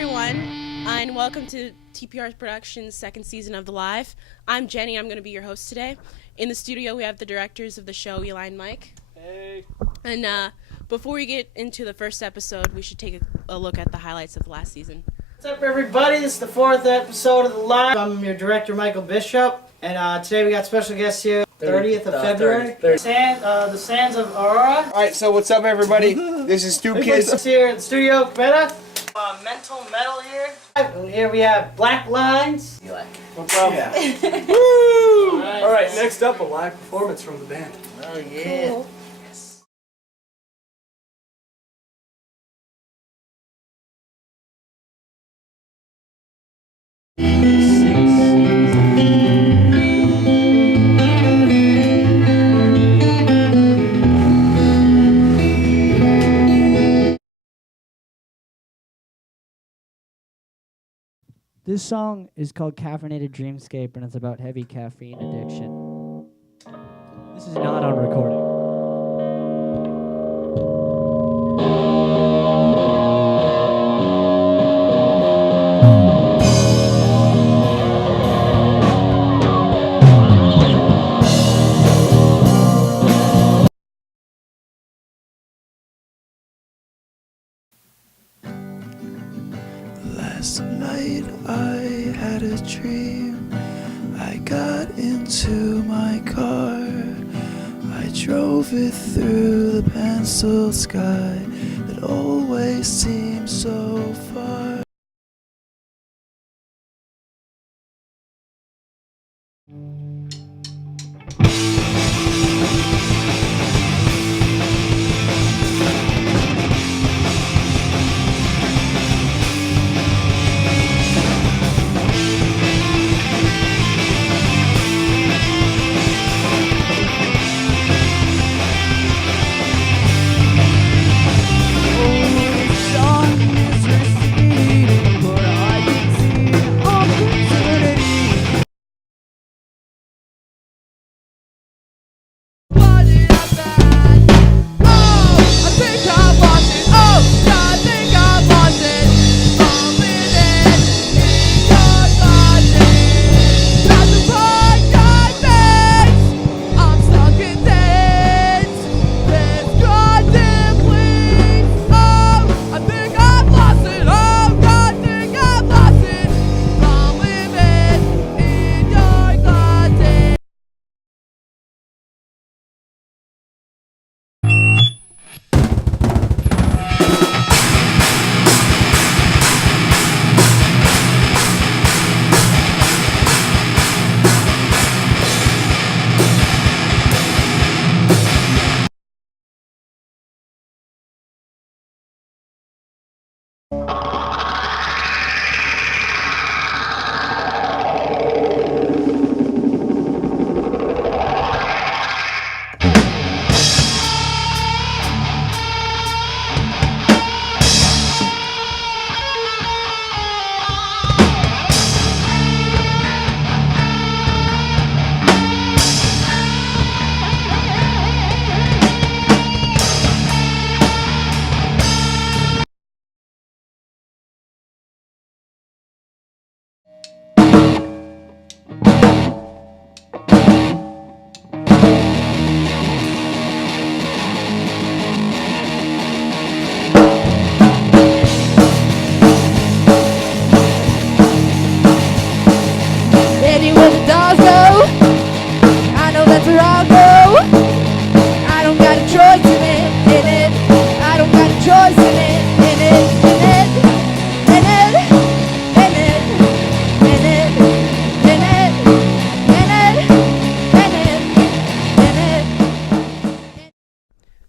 everyone, and welcome to TPR Productions' second season of The Live. I'm Jenny. I'm going to be your host today. In the studio, we have the directors of the show, Eli and Mike. Hey. And before we get into the first episode, we should take a look at the highlights of the last season. What's up, everybody? This is the fourth episode of The Live. I'm your director, Michael Bishop, and today we got special guests here. 30th of February. 30th. The Sands of Aurora. Alright, so what's up, everybody? This is Stu Kids. Here in the studio, Beta. Mental Metal here. And here we have Black Lines. Eli. What's up? Yeah. Woo! Alright, next up, a live performance from the band. Oh, yeah. Cool. This song is called Caffeinated Dreamscape, and it's about heavy caffeine addiction. This is not on recording. Last night I had a dream. I got into my car. I drove it through the pencil sky that always seems so far.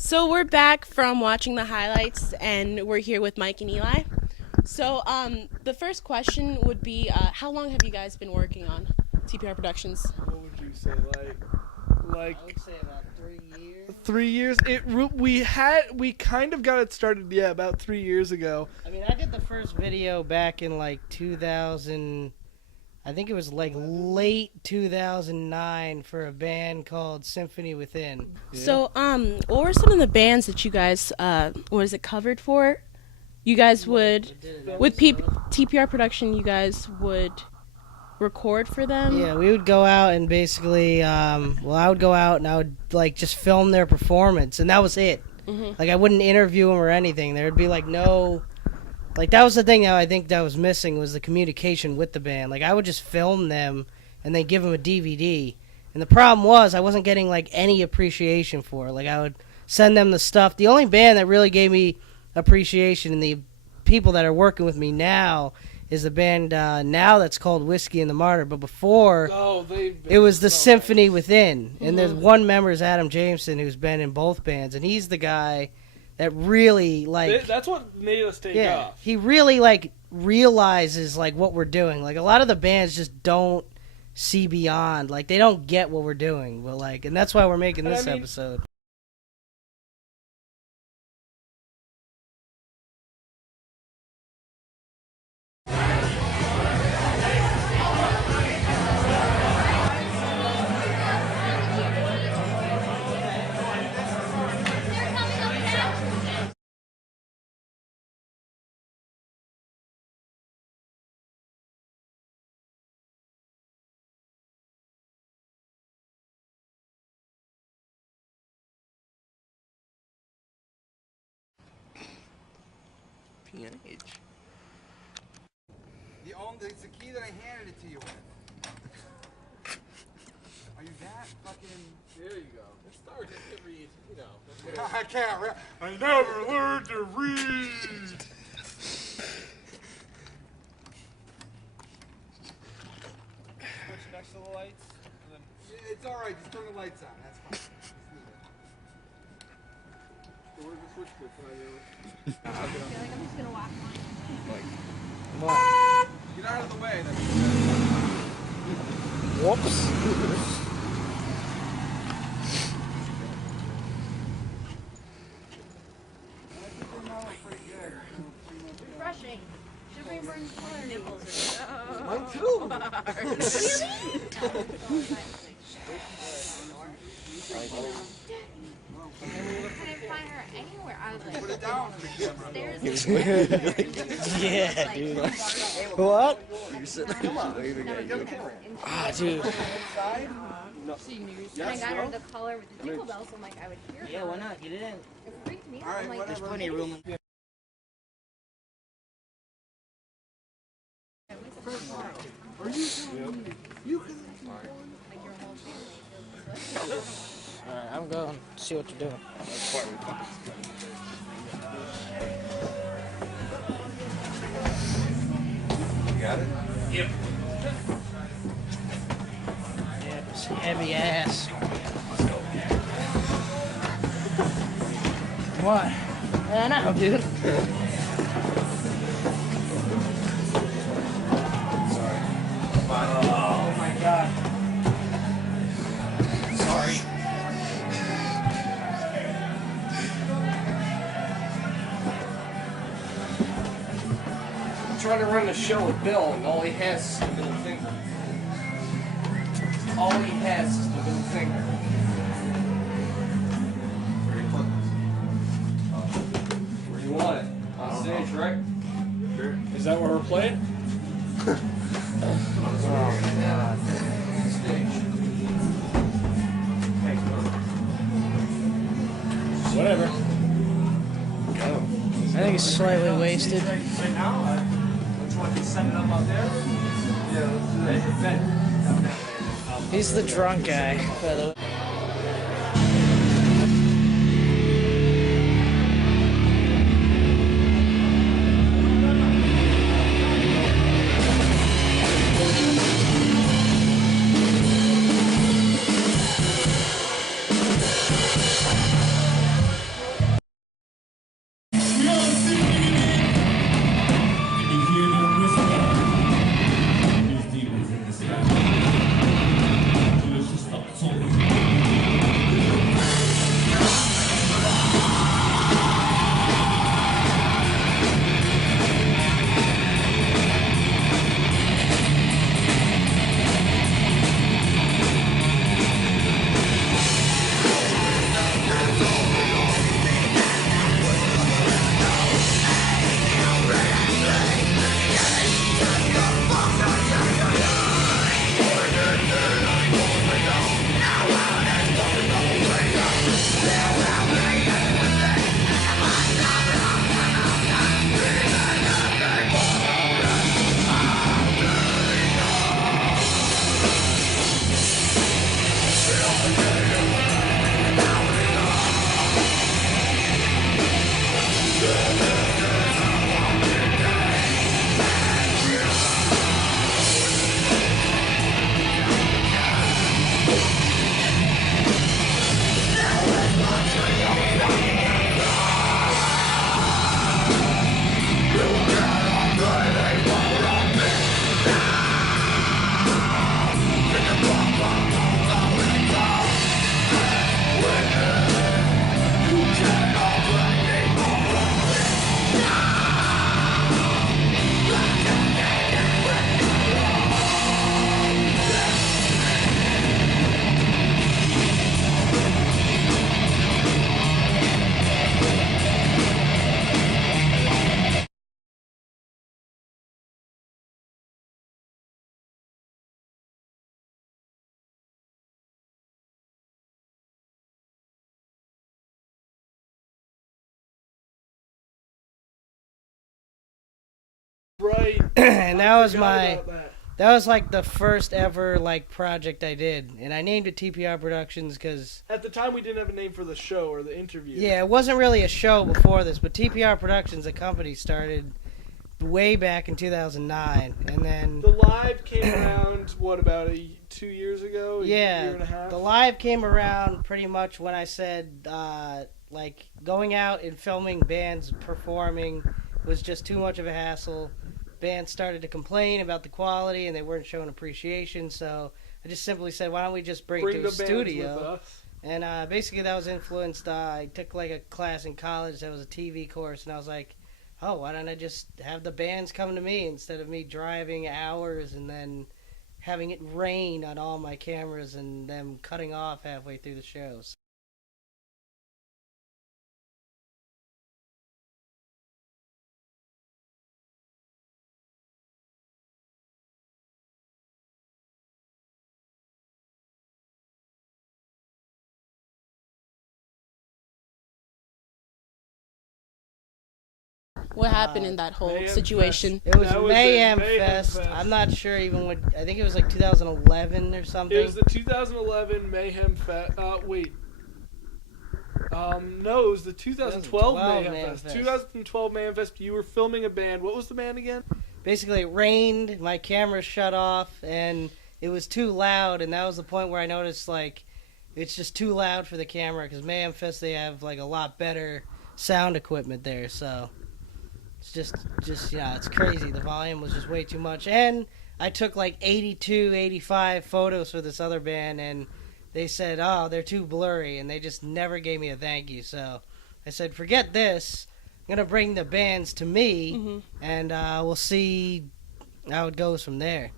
So we're back from watching the highlights, and we're here with Mike and Eli. So the first question would be, how long have you guys been working on TPR Productions? What would you say, like I would say about 3 years. 3 years? We kind of got it started, about 3 years ago. I mean, I did the first video back in like 2000. I think it was like late 2009 for a band called Symphony Within. Yeah. So, what were some of the bands that you guys, covered for? you guys would, with TPR production, you guys would record for them? Yeah, we would go out and basically, well, I would go out and I would like just film their performance, and that was it. Like I wouldn't interview them or anything. There would be like no, like that was the thing that I think that was missing was the communication with the band. Like I would just film them and then give them a DVD, and the problem was I wasn't getting like any appreciation for it. Like I would send them the stuff. The only band that really gave me appreciation and the people that are working with me now is the band now that's called Whiskey and the Martyr, but before it was the Symphony Within, and there's one member is Adam Jameson who's been in both bands, and he's the guy that really like That's what made us take off. he really like realizes like what we're doing. Like a lot of the bands just don't see beyond, like they don't get what we're doing, but like, and that's why we're making this episode. It's the key that I handed it to you with. Are you that fucking... There you go. It's hard to read, you know. I can't read. I never learned to read. Switch next to the lights. And then... Yeah, it's alright, just turn the lights on. That's fine. So where's the switch to? I feel like I'm just gonna walk mine. What? Get out of the way. Whoops. Refreshing. Sugar burns color. Nipples are Mine too. I couldn't find her anywhere. I was like, Put it down. upstairs. Yeah, dude. What? Ah, dude. And I got her the color with the jingle bells, so I'm like, I would hear her. Yeah, why not? Get it in. It freaked me out. Alright, I'm like, whatever. Plenty of room. Alright, I'm going to see what you're doing. You got it? Yep. Yeah, it's heavy ass. What? I know, dude. Oh my god. Sorry. I'm trying to run the show with Bill, and all he has is the middle finger. All he has is the middle finger. Where do you want it? On stage, right? Sure. Is that where we're playing? Whatever. Go. I think it's slightly wasted. Right now, which one? You set it up out there? Yeah, He's the drunk guy, by the way. Delicious thoughts only. and that was Forgot my about that. that was like the first ever like project I did, and I named it TPR Productions because At the time, we didn't have a name for the show or the interview. yeah, it wasn't really a show before this, but TPR Productions, the company, started way back in 2009, and then The live came around, what, about 2 years ago? A year and a half? the live came around pretty much when I said like going out and filming bands performing was just too much of a hassle. Bands started to complain about the quality and they weren't showing appreciation, so I just simply said, why don't we just bring it to a the bands with studio? us. And basically that was influenced, I took like a class in college that was a TV course, and I was like, oh, why don't I just have the bands come to me instead of me driving hours and then having it rain on all my cameras and them cutting off halfway through the shows. What happened in that whole Mayhem situation? It was That was Mayhem it, Mayhem Fest. Fest. I'm not sure even what, I think it was like 2011 or something. It was the 2011 Mayhem Fest. Wait. No, it was the 2012 Mayhem Fest. 2012 Mayhem Fest. You were filming a band. What was the band again? Basically, it rained, my camera shut off, and it was too loud, and that was the point where I noticed, like, it's just too loud for the camera, because Mayhem Fest, they have, like, a lot better sound equipment there, so it's just yeah, it's crazy. The volume was just way too much, and I took, like, 82, 85 photos for this other band, and they said, oh, they're too blurry, and they just never gave me a thank you, so I said, forget this. I'm going to bring the bands to me, and we'll see how it goes from there.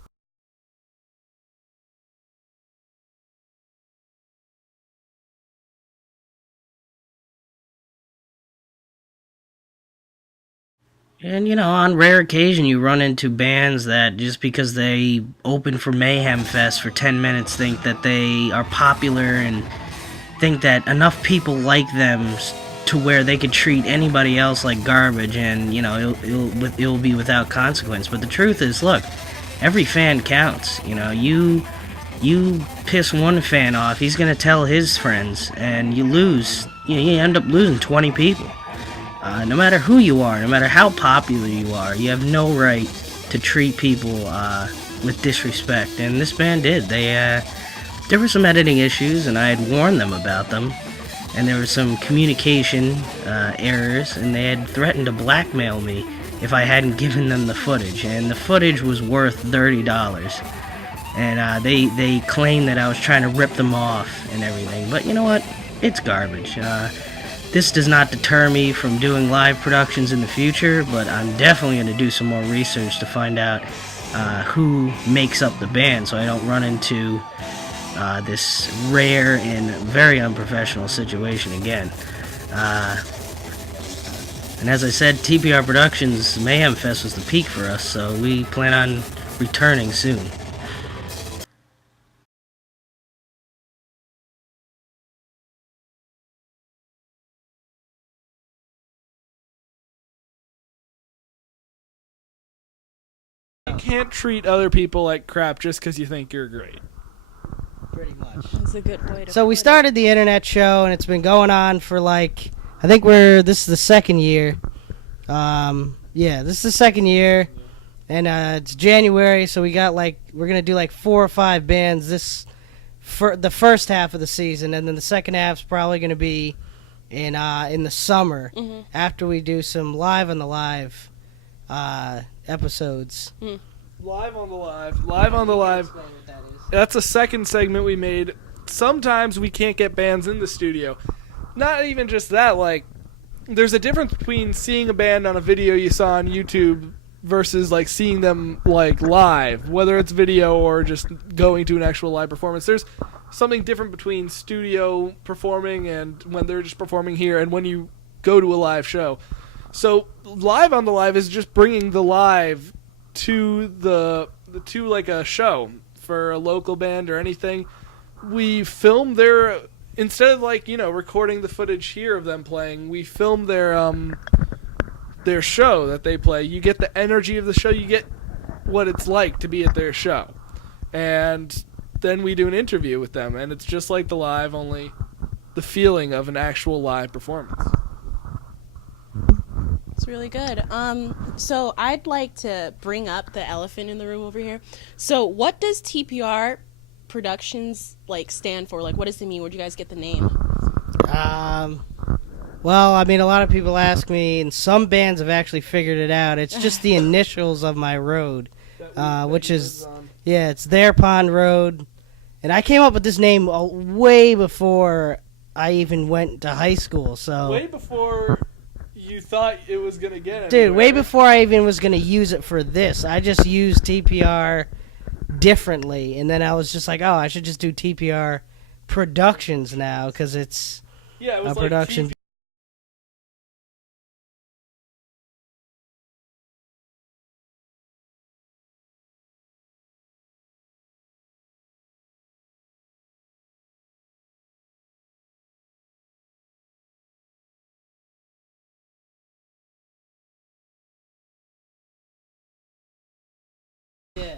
And, you know, on rare occasion you run into bands that just because they open for Mayhem Fest for 10 minutes think that they are popular and think that enough people like them to where they could treat anybody else like garbage, and, you know, it'll be without consequence. But the truth is, look, every fan counts. You know, you piss one fan off, he's going to tell his friends, and you lose. You end up losing 20 people. No matter who you are, no matter how popular you are, you have no right to treat people with disrespect. And this band did. There were some editing issues, and I had warned them about them. And there were some communication errors, and they had threatened to blackmail me if I hadn't given them the footage. And the footage was worth $30. And they claimed that I was trying to rip them off and everything. But you know what? It's garbage. This does not deter me from doing live productions in the future, but I'm definitely going to do some more research to find out who makes up the band, so I don't run into this rare and very unprofessional situation again. And as I said, TPR Productions Mayhem Fest was the peak for us, so we plan on returning soon. You can't treat other people like crap just because you think you're great. Pretty much. That's a good way to So we put it. started the internet show, and it's been going on for like, I think this is the second year. Yeah, this is the second year, and it's January, so we're gonna do like 4 or 5 bands for the first half of the season, and then the second half's probably gonna be in the summer after we do some live on the live episodes. Live on the live. That's a second segment we made. Sometimes we can't get bands in the studio. Not even just that, like, there's a difference between seeing a band on a video you saw on YouTube versus, like, seeing them, like, live, whether it's video or just going to an actual live performance. There's something different between studio performing and when they're just performing here and when you go to a live show. So live on the live is just bringing the live to like a show for a local band or anything. We film instead of, like, you know, recording the footage here of them playing, we film their show that they play. You get the energy of the show. You get what it's like to be at their show. And then we do an interview with them, and it's just like the live, only the feeling of an actual live performance. It's really good. So I'd like to bring up the elephant in the room over here. So what does TPR Productions stand for? What does it mean? Where'd you guys get the name? Well, I mean, a lot of people ask me, and some bands have actually figured it out. It's just the initials of my road, which is, it's Their Pond Road. And I came up with this name way before I even went to high school. So Way before you thought it was going to get dude, anywhere. way before I even was going to use it for this. I just used TPR differently. And then I was just like, oh, I should just do TPR Productions now because it's it was a production.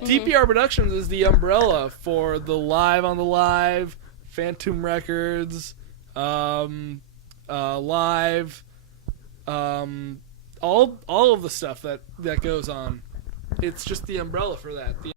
TPR Productions is the umbrella for the Live on the Live, Phantom Records, Live, all of the stuff that goes on. It's just the umbrella for that. The